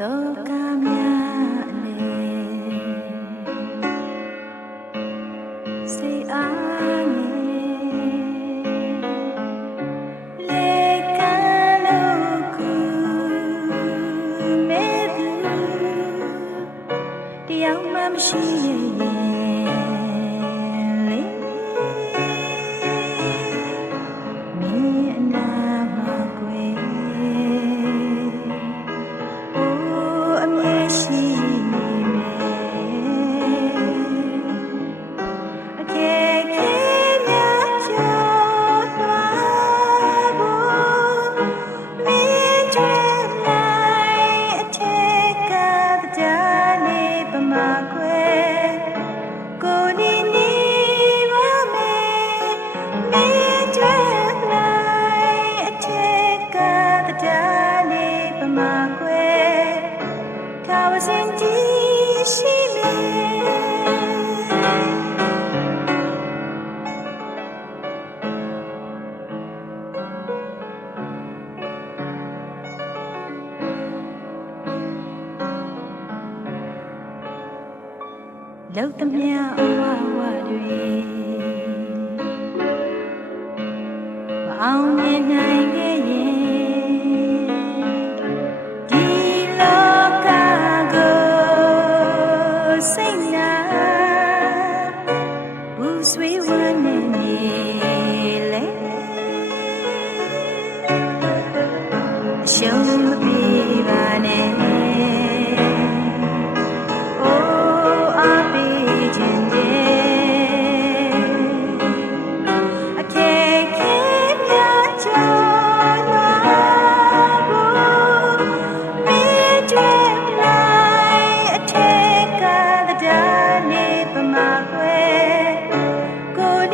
တော့ကများလေစိတ်အားငယ်လေကလို့ကူမဲသူတရားမှမရှိရဲ့လေမင်းအနာမှာကွယ်ရှိနေမယ်အကယ်၍များကျော်သွားဖို့မင်းကျွေးလိုက်အထက်ကတရားနေပမာခွဲကိုနေနေပါမယ်မင်းကျွေးလိုက်အထက်ကတရားနေပမာခွဲ他我心底细美，留得了娃娃对，望见那个人。Sweet one in the show me oh I'll be I can't keep your joy me dream like a take the day for my way good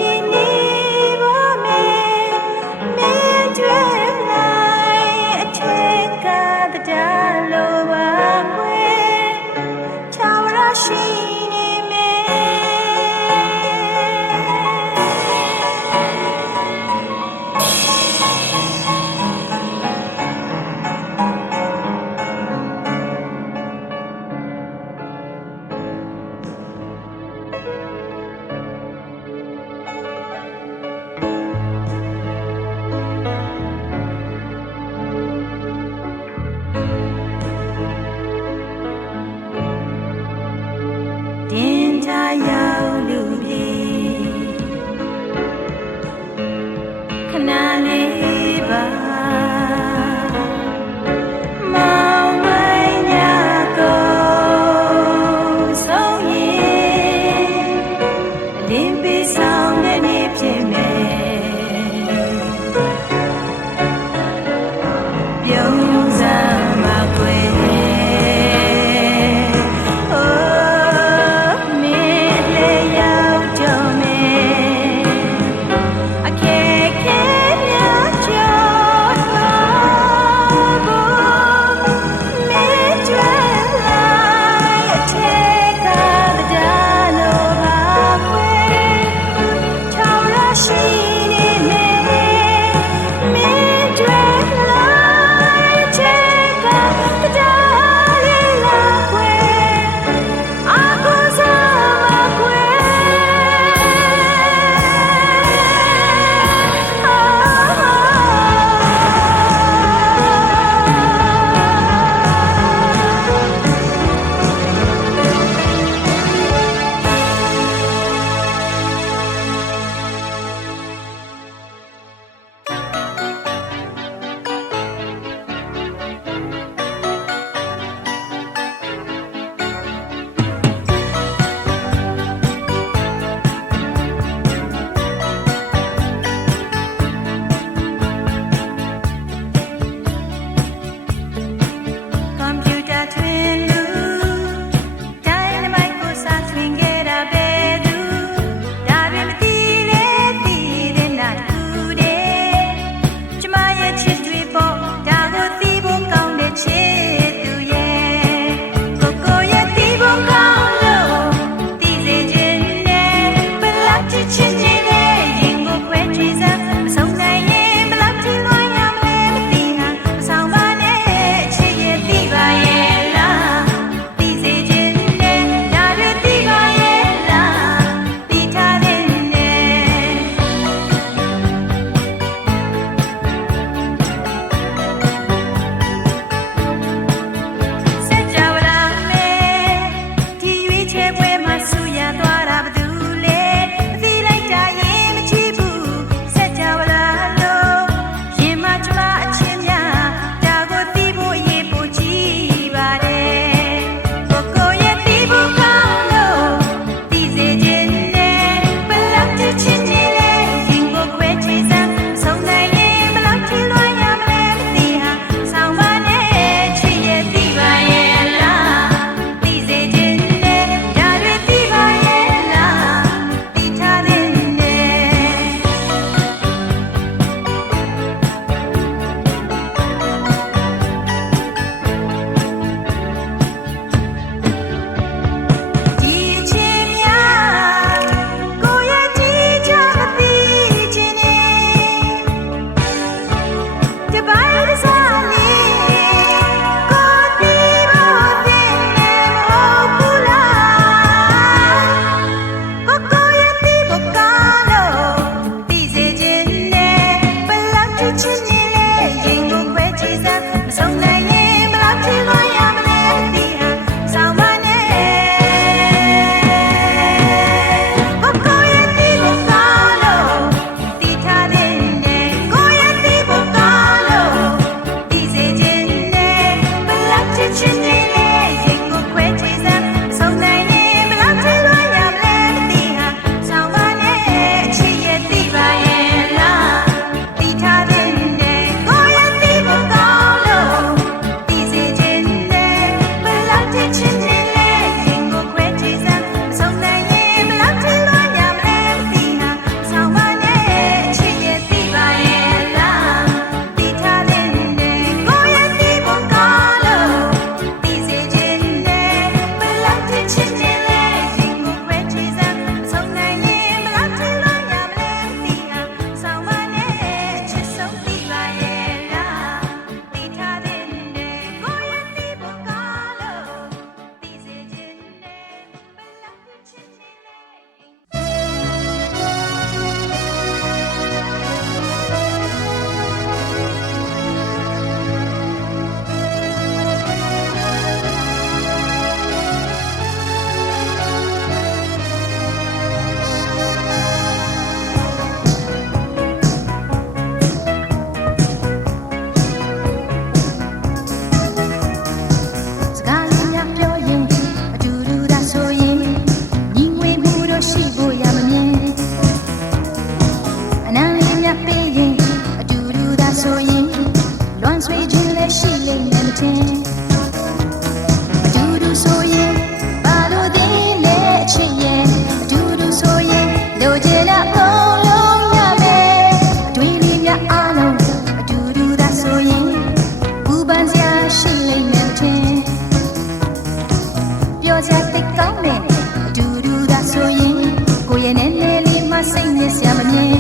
စိတ်နဲ့ဆရာမမြင်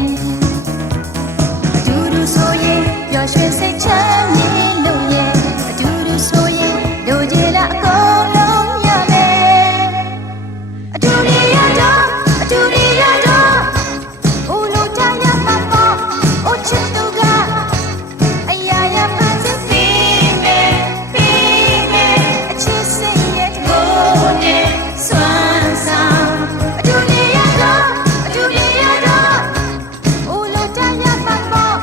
အတူတူဆိုရင်ပျော်ရွှင်စိတ်ချမ်းမြေလို့ရဲ့အတူတူဆိုရင်လိုချင်တာအကုန်လုံးရမယ်အတူတူရတော့အတူတူရတော့ဦးလို့တိုင်းရမှာပေါ့အိုချစ်သူကအရာရာမှန်စစ်ပြီးမယ်အချစ်စိတ်ရဲ့ကိုယ်နဲ့စွမ်းဆောင်အတူတူရတော့အတူတူရတော့ဦးလို့တိုင်းရမှာပေါ့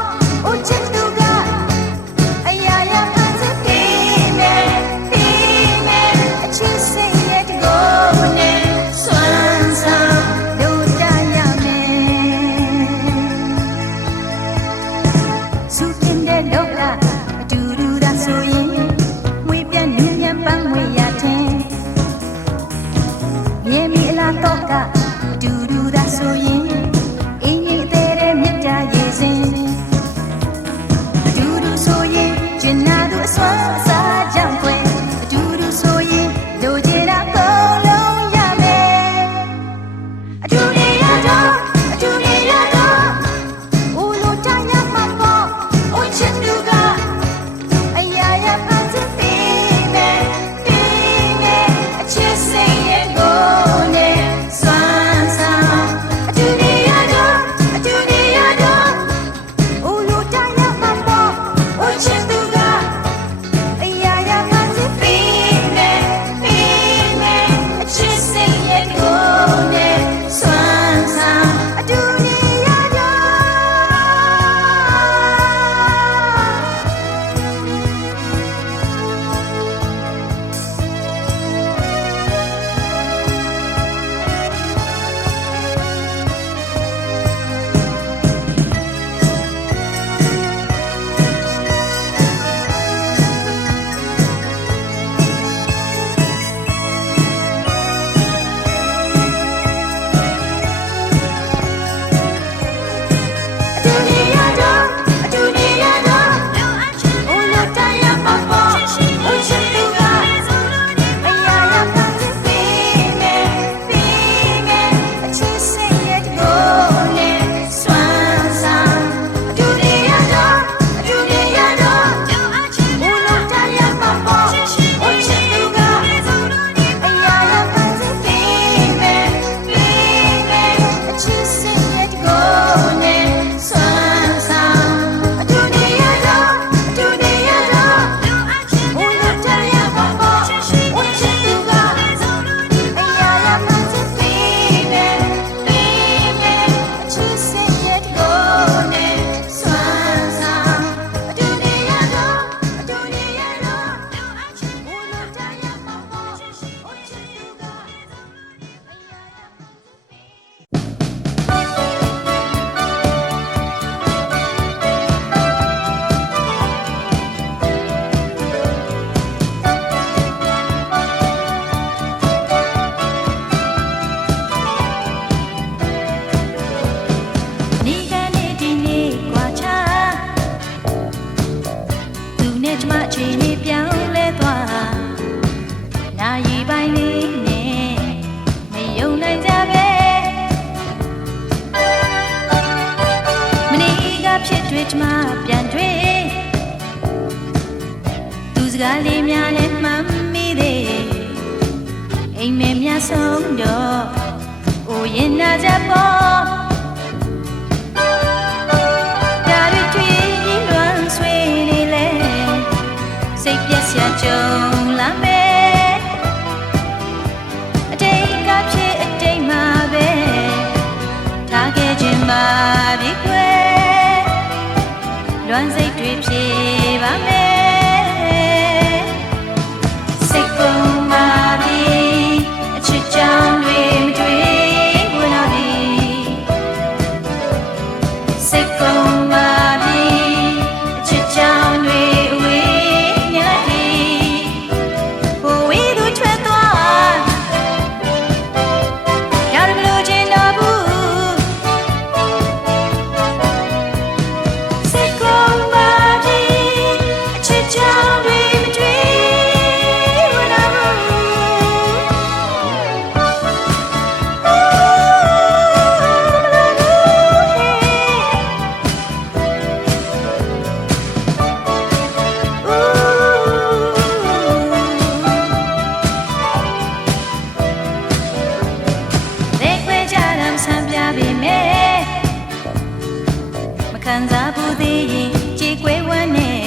အိုချစ်သူကအရာရာမှန်စစ်ပြီးမယ်အချစ်စိတ်ရဲ့ကိုယ်နဲ့စွမ်းဆောင်လို့တိုင်းရမယ်စုတင်တဲ့လောကအတူတူသာဆိုရင်မွေပြတ်နူးညံ့ပန်းဝေရတဲ့မြေမီအလားတော့ကအတူတူသာဆိုရင်အင်းကြီးအသေးတဲ့မြတ်တာရေစင်အတူတူဆိုရင်ကျင်နာသူအစွမ်းအစားကြောင့်ွယ်အတူတူဆိုရင်လိုချင်တာကုန်လုံးရမယ်အတူတူရတော့အတူတူရတော့ဦးလို့တိုင်းရမှာပေါ့အိုချစ်သူကအရာရာမှန်စစ်ပြီးမယ်အချစ်စိတ်ရဲ့ကိုယ်နဲ့စွမ်းဆောင်အတူတူရတော့အတူတူရတော့ဦးလို့တိုင်းရမှာပေါ့အိုချစ်သူကအရာရာမှန်စစ်ပြီးမယ်အချစ်စိတ်ရဲ့ကိုယ်နဲ့စွမ်းဆောင်အတူတူရတော့အတူတူရတော့ဦးလို့တိုင်းရမှာပေါ့အိုချစ်သူကအရာရာမှန်စစ်ပြီးမယ်အချစ်စိတ်ရဲ့ကိုယ်နဲ့စွမ်းဆောင်အတူတူရတော့အတူတူရတော့ဦးလို့တိုင်းရမှာပေါ့အိုချစ်သူကအရာရာမှန်စစ်ပြီးမယ်အချစ်စိတ်ရဲ့ကိုယ်နဲ့စွမ်းဆောင်အတူတူရတော့အတူတူရတော့ဦးလို့တိုင်းရမှာပေါ့အိုချစ်သူကအရာရာမှန်စစ်ပြီးမယ်အချစ်စိတ်ရဲ့ကိုယ်နဲ့စွမ်းဆောင်အတူတူရတော့အတူတူရတော့ဦးလို့တိုင်းရမှာပေါ့အိုချစ်သူကအရာရာမှန်နီကနေဒီနေ့ကွာချသူနဲ့ကျမအချိန်လေးပြောင်းလဲသွားနာရီပိုင်းလေးနဲ့မယုံနိုင်ကြပဲမနေ့ကဖြစ်တွေ့ကျမပြန်တွေ့သူစကားလေးများနဲ့မှတ်မိသေးအိမ်မက်များဆုံးတော့အိုရင်နာကြပေါ့ဒါတွေတွေ့ရင်လွမ်းဆွေးနေလဲစိတ်ပြက်စရာကြုံလာမယ်အတိတ်ကဖြစ်အတိတ်မှာပဲထားခဲ့ခြင်းပါပြီကွယ်လွမ်းစိတ်တွေဖြေပါမယ်စိတ်ကုန်ပါပြီအချစ်ကြောင့်တွေမတွေ့ဝင်လာပြီ ပေမဲ့မခံစားဘူးသေးရင်ကြေကွဲဝမ်းနဲ့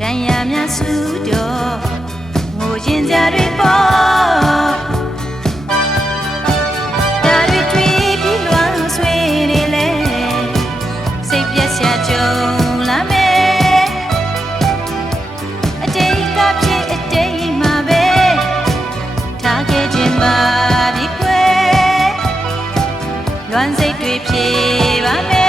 တန်ရာများစုတော့ငိုရင်ကြတွေပေါ့ဒါတွေတွေ့ပြီးလွမ်းဆွေးနေလဲစိတ်ပြတ်စရာကြုံလာမယ်အတိတ်ကဖြစ်အတိတ်မှာပဲထားခဲ့ခြင်းပါဒီကွယ်လွမ်းစိတ်တွေဖြေပါမယ်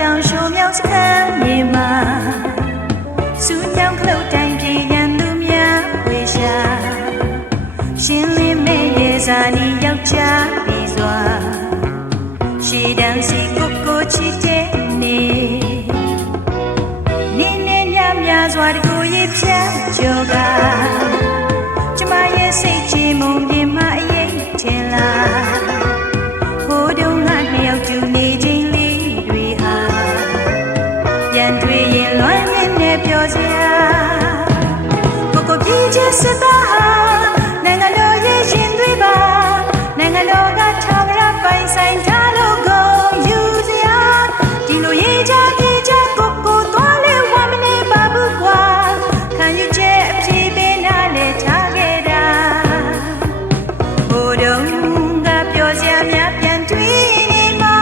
တောင်ရှုံမြောက်စခန်းမြေမှာစူးညောင်းခလုတ်တိုင်းပြည်ရန်သူများဝေရှာရှင်းလင်းမဲ့ရေစာနီယောက်ျားပြီးစွာရှေးတန်းစီကိုချစ်တဲ့နေညများစွာတကူရဖြတ်ကြောကကျမရဲ့စိတ်ချမုံပြင်းမအရေးထင်လားဟိုတုန်းကနှစ်ယောက်တူနေချင်းစစ်သားဟာနိုင်ငံတော်ရဲ့ရှင်သွေးပါနိုင်ငံတော်ကထာဝရပိုင်ဆိုင်ထားလို့ကိုယူစရာဒီလိုရေးကြပြေးကြကိုသွားလဲဝမ်းမနေပါဘူးကွာခံယူချက်အပြေးပေးနာလဲထားခဲ့တာဘိုးတော်ကပြောစရာများပြန်တွေ့နေမှာ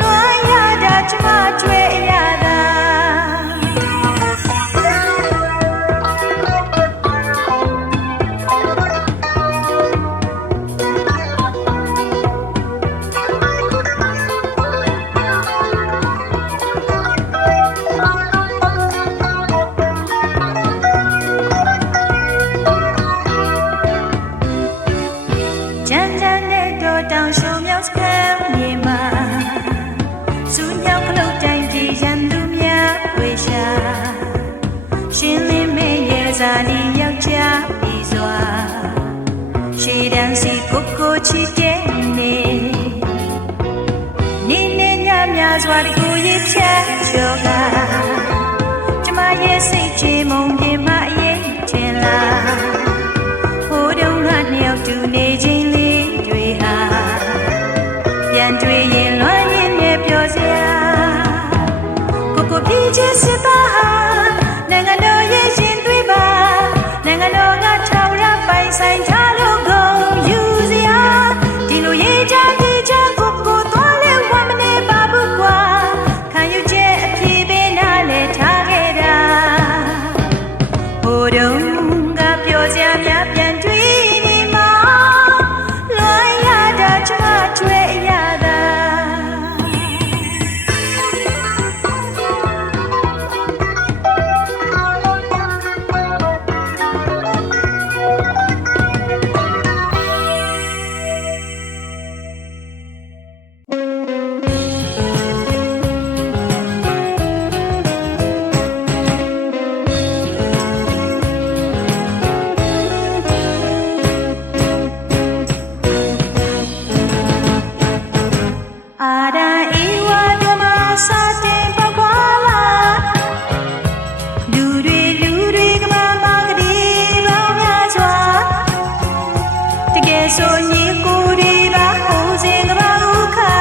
လွမ်းရတာကျမကျွေးရတာတောင်ရှုံမြောက်စခန်းမြေမှာစူးညောင်းခလုတ်တိုင်းပြည်ရန်သူများဝေရှာရှင်းလင်းမဲ့ရေစာနီယောက်ျားပြီးစွာရှေးတန်းစီကိုချစ်တဲ့နေညများစွာတကူရဖြတ်ကျော်ကကျမရဲ့စိတ်ချမုံပြင်းမအရေးထင်လားဟိုတုန်းကနှစ်ယောက်တူနေချင်းလေးတွေဟာပြန်တွေ့ရင်လွမ်းရင်နဲ့ပြောစရာကိုပြေးချစ်စစ်သားဟာနိုင်ငံတော်ရဲ့ရှင်သွေးပါနိုင်ငံတော်ကထာဝရပိုင်ဆိုင်ထားလို့ကိုယူစရာဒီလိုရေးကြပြေးကြကိုသွားလဲဝမ်းမနေပါဘူးကွာခံယူချက်အပြေးပေးနာလဲထားခဲ့တာ ဆိုညီကိုတွေပါဟိုးစင်ကပါဥခါ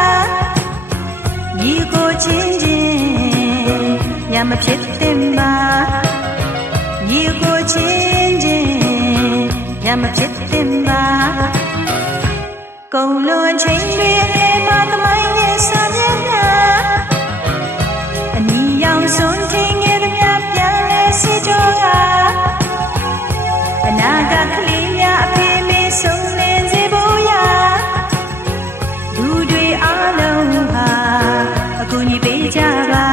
ညီကိုချင်းချင်းညမဖြစ်တင်ပါညီကိုချင်းချင်းညမဖြစ်တင်ပါကုန်လွန်ချိန်တွေအဲမှာသမိုင်းရဲ့စာမျက်နှာအနီရောင်စွန်ထင်းငယ်သမျှပြန်လဲစီကြောကအနာဂတ်ကလေးများအဖေမေဆုံးလင်းစေဖို့ရာလူတွေအားလုံးဟာအကူအညီပေးကြပါ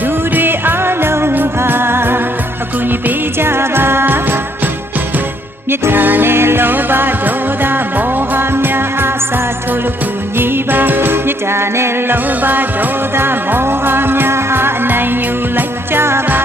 လူတွေအားလုံးဟာအကူအညီပေးကြပါမေတ္တာနဲ့လောဘဒေါသမောဟများအားစာထိုးလို့ကူညီပါမေတ္တာနဲ့လောဘဒေါသမောဟများအားအနိုင်ယူလိုက်ကြပါ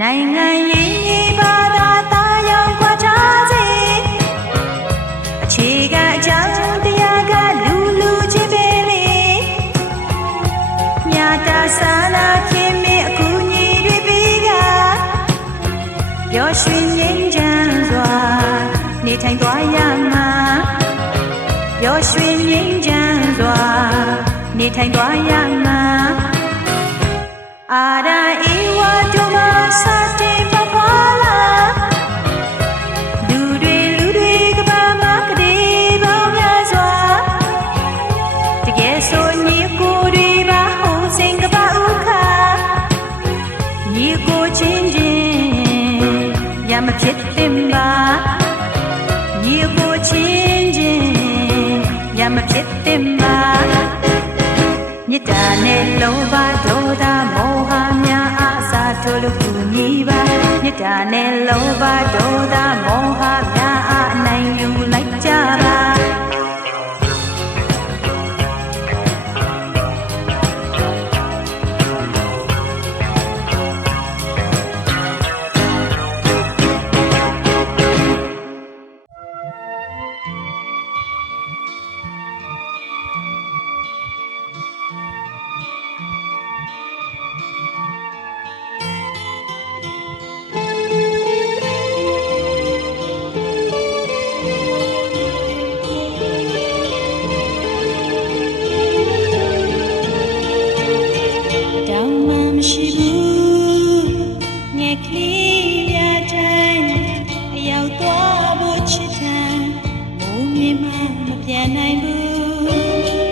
နိုင်ငံရေးဘာသာသားရောက်ခွာချစေအခြေခံအကြောင်းတရားကလူချင်းပဲလေမြတ်တာစာနာခြင်းမအကူအညီတွေပေးကပျော်ရွှင်ငြိမ်းချမ်းစွာနေထိုင်သွားရမှာပျော်ရွှင်ငြိမ်းချမ်းစွာနေထိုင်သွားရမှာအာရဧဝတုမစတေပပလာလူတွေကဘာမကလေးပေါင်းများစွာတကယ်ဆိုညီကိုတွေပါဟိုးစင်ကပါဥခါညီကိုချင်းချင်းရမဖြစ်တင်ပါညီကိုချင်းချင်းရမဖြစ်တင်ပါမေတ္တာနဲ့လောဘဒေါသမောဟများအားစာထိုးလို့ကူညီပါမေတ္တာနဲ့လောဘဒေါသမောဟများအားအနိုင်ယူလိုက်ကြပါရှိဘူးငယ်ကလေးရတိုင်းအရောက်သွားဖို့ချစ်တယ်မိုးမြင်မှမပြန်နိုင်ဘူး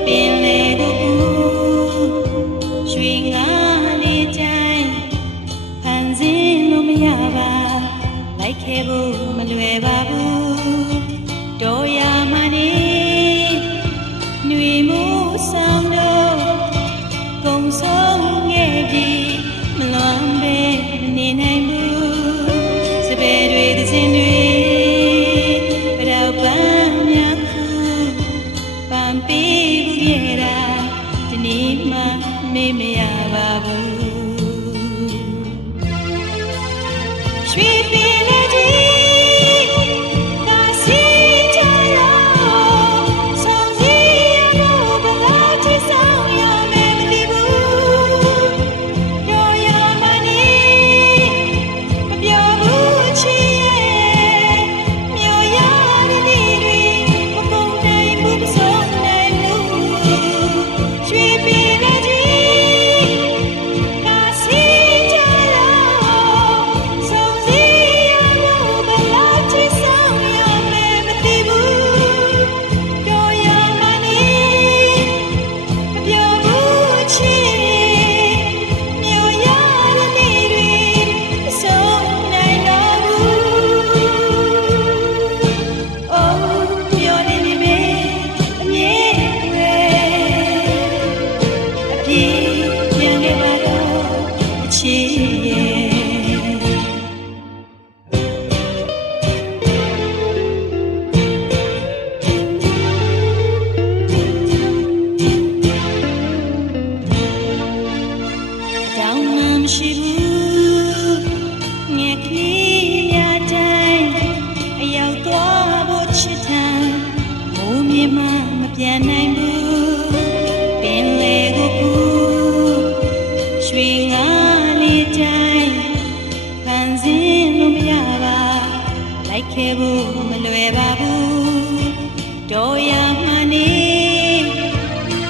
ပင်လေကိုရွှေငါလေးတိုင်းဖန်ဆင်းလို့မရပါလိုက်ခဲ့ဖို့မလွယ်ပါဘူးတော်ရမနေຫນွေမိုးဆောင်တော့ကုံဆုံးခဲ့ပြီမလွန်ပဲမနေနိုင်ဘူးစပယ်တွေသစင်တွေပရောက်ပန်းများခုပန်းပေးခဲ့တာဒီနေ့မှမေ့မရပါဘူးရွှေပင်လေးကြီး ပြန်နိုင်ဘူးပင်လေကိုကူရွှေငါလေးတိုင်းခံစင်းလို့မရပါလိုက်ခဲ့ဖို့မလွယ်ပါဘူးတော်ရမှနေ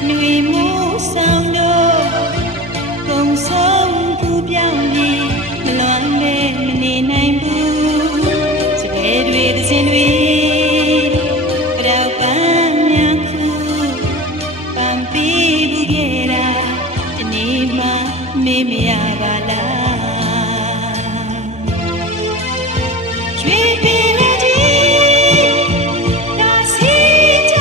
ຫນွေမိုးဆောင်တော့ကုံဆုံးသူပြောင်းပြီးမလွန်ပဲမနေနိုင်ဘူးစပယ်တွေသစင်တွေကြောက်ပန်းများခုပန်းပြီးဘူးခဲ့တာဒီနေ့မှမေးမရပါလားရွှေပင်လေးကြီးဒါစီကြ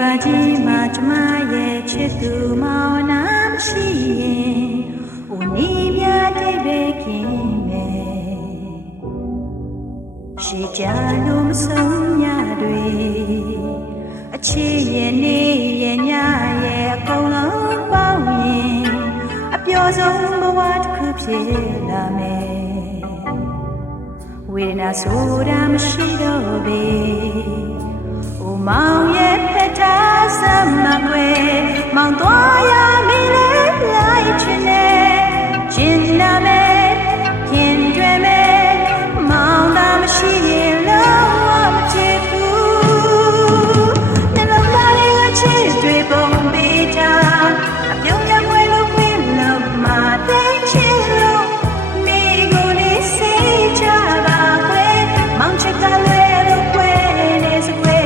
ပါကြီးမှာကျမရဲ့ချစ်သူမောင်နှံရှိရင်ဟိုနေမြတိတ်ပဲခင်မယ်ရှိကြလို့မဆုံးညတွေအချစ်ရဲ့နေရဲ့ညရဲ့အကုန်လုံးပေါင်းရင်အပျော်ဆုံးဘဝတစ်ခုဖြစ်လာမယ်ဝေဒနာဆိုတာမရှိတော့ပေမောင်ရဲ့ဖက်ထားစမ်းမကွယ်မောင်သွားရမီလေလိုက်ချင်တယ်ကျင်နာမယ်ခင်ကျွဲမယ်မောင်သာမရှိရင်လုံးဝမချစ်ဘူးနှလုံးသားလေးကချစ်တွေပုံပေးထားအပြုံးရမွေလို့ခွင့်လို့မှသိချင်လို့မိကိုလေးစိတ်ချပါကွယ်မောင်ချစ်ကလည်းလို့ကွယ်နေစကွယ်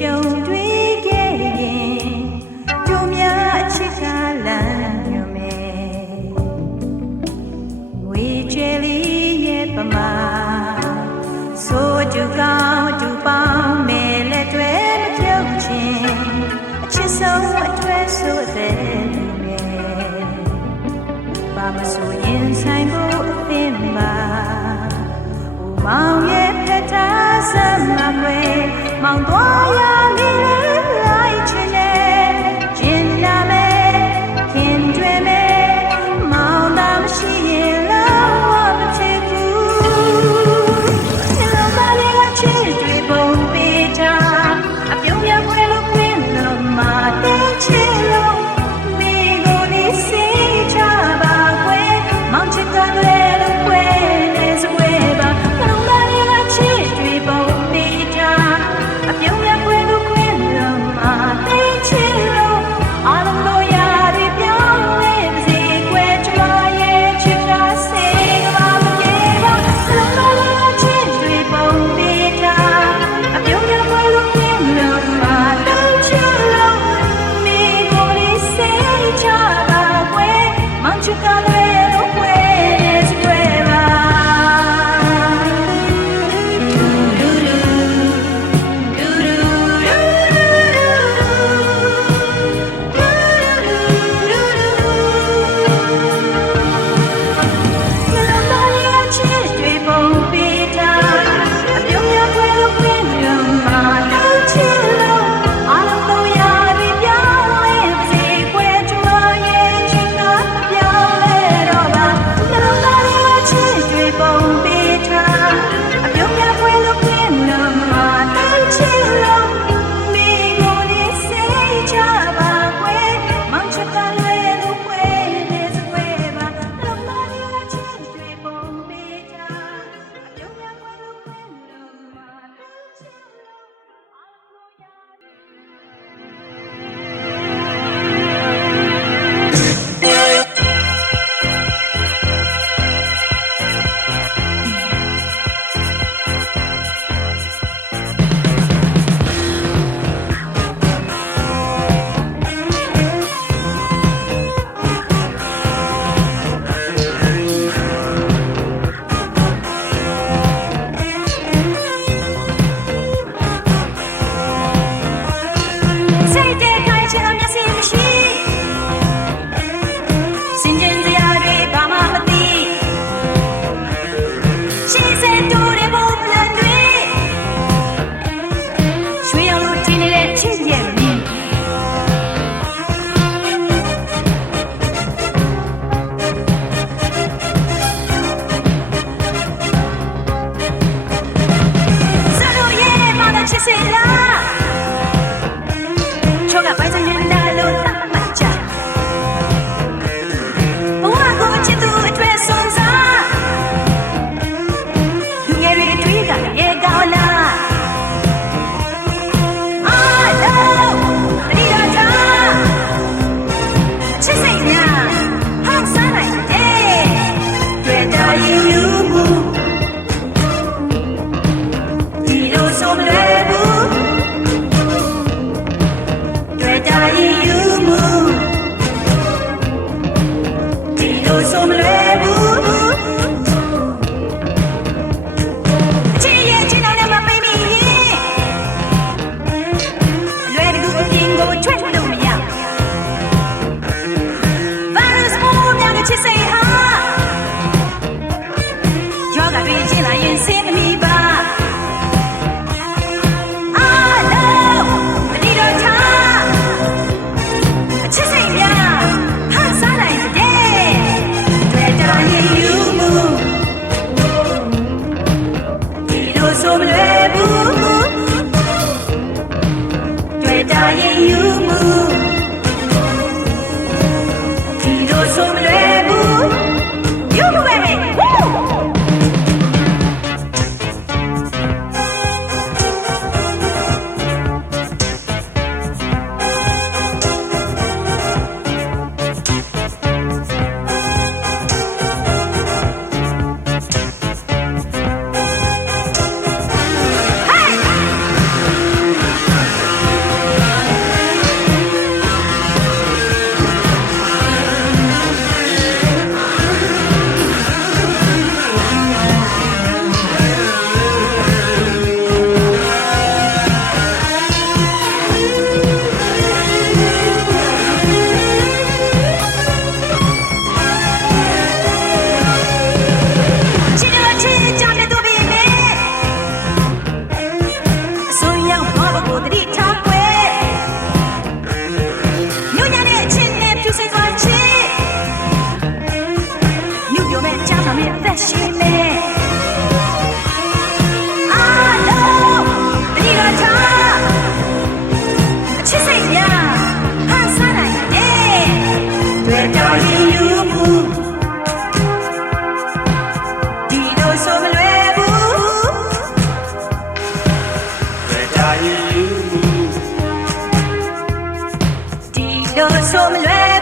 ကြုံတွေ့ခဲ့ရင်သူများအချစ်ကလမ်းညွှန်မယ်ငွေချဲလေးရဲ့ပမာဆိုတူကောင်းတူပေါင်းမယ်လက်တွေမပြုတ်ချင်းအချစ်ဆုံးအတွက်ဆိုတဲ့လူမယ်ဘာမဆိုရင်ဆိုင်ဖို့အသင့်ပါမောင်ရဲ့ဖက်ထားစမ်းမကွယ်မောင်သွားရမီလေလိုက်ချင်တယ်ကျင်နာမယ်ခင်ကျွဲမယ်မောင်သာမရှိရင်လုံးဝမချစ်ဘူးနှလုံးသားလေးကချစ်တွေပုံပေးထားအပြုံးရခွဲလို့ခွင့်လို့မှသိချင်လို့မိကိုလေးစိတ်ချပါကွယ်မောင်ချစ်ကလည်းလို့ခွဲနေစကွယ်ပါနှလုံးသားလေးကချစ်တွေပုံပေးထားအပြုံးရခွဲလို့ခွင့်လို့မှသိချင်လို့အားလုံးတို့ရတွေပြောင်းလဲပါစေကွယ်ကျမရဲ့ချစ်တာစေကမမပြေပါနှလုံးသားလေးကချစ်တွေပုံပေးထားအပြုံးရခွဲလို့ခွင့်လို့မှသိချင်လို့မိကိုလေးစိတ်ချပါကွယ်မောင်ချစ်ကလည်းလို့ခွဲနေစကွယ်ပါ တာရင်ယူမှုဒီလိုဆိုမလွယ်ဘူးအချင်းရဲ့ချင်းတော်နဲ့မပိတ်မိရင်အလွယ်တကူအပြင်ကိုထွက်လို့မရဗိုင်းရပ်စ်ပိုးများတဲ့ချစ်စိတ်ဟာယောဂတွေချင်းလာရင်စင်မီပါဆိုမလွယ်ဘူးတွေ့တာရင်ယူမှုဒီလိုဆိုမလွယ်ဘူးယူမှုပဲရှိမယ်အားလုံးတတိယထားအချစ်စိတ်များဟာစားနိုင်တယ်တွေ့တာရင်ယူမှုဒီလိုဆိုမလွယ်ဘူးတွေ့တာရင်ယူမှုဒီလိုဆိုမလွယ်